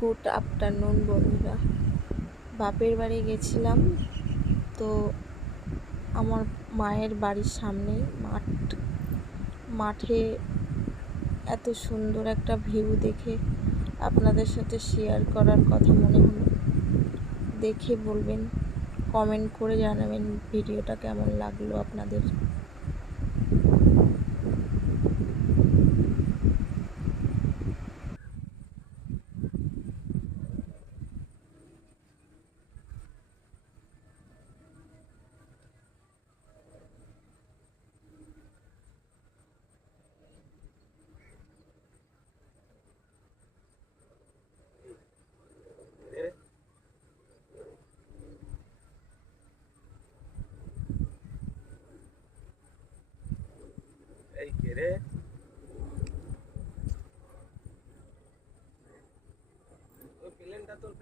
Good afternoon বন্ধুরা। বাপের বাড়ি গেছিলাম, তো আমার মায়ের বাড়ির সামনেই মাঠে এত সুন্দর একটা ভিউ দেখে আপনাদের সাথে শেয়ার করার কথা মনে হলো। দেখে বলবেন, কমেন্ট করে জানাবেন ভিডিওটা কেমন লাগলো আপনাদের। এই কে রে? ওই প্লেনটা তোর